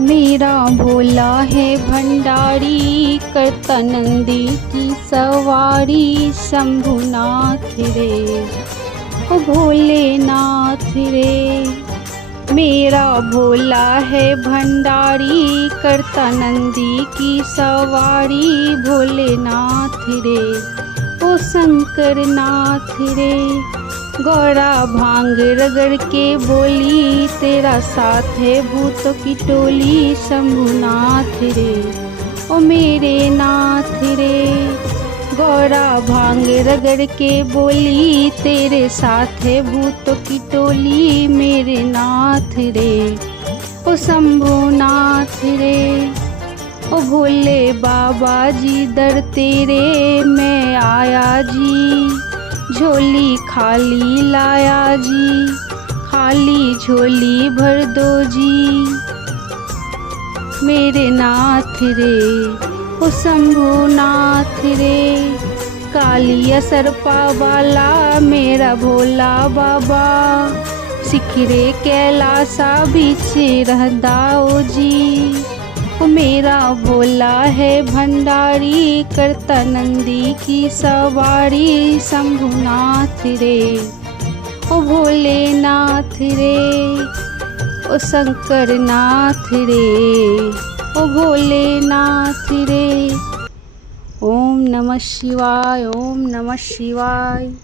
मेरा भोला है भंडारी, करता नंदी की सवारी। शंभुनाथ रे ओ भोलेनाथ रे। मेरा भोला है भंडारी, करता नंदी की सवारी। भोलेनाथ रे ओ शंकर नाथ रे। गौरा भांग रगड़ के बोली, तेरा साथ है भूतों की टोली। शंभुनाथ रे ओ मेरे नाथ रे। गौरा भांग रगड़ के बोली, तेरे साथ है भूतों की टोली। मेरे नाथ रे ओ शंभुनाथ रे। ओ भोले बाबा जी दर तेरे मैं आया जी। झोली खाली लाया जी, खाली झोली भर दो जी। मेरे नाथ रे ओ शंभुनाथ रे। कालिया सरपा वाला मेरा भोला बाबा। सिखरे कैलासा बीचे रहदाओ जी। ओ मेरा भोला है भंडारी, करता नंदी की सवारी। शंभुनाथ रे ओ भोलेनाथ रे ओ शंकर नाथ रे ओ भोलेनाथ रे। ओम नमः शिवाय, ओम नमः शिवाय।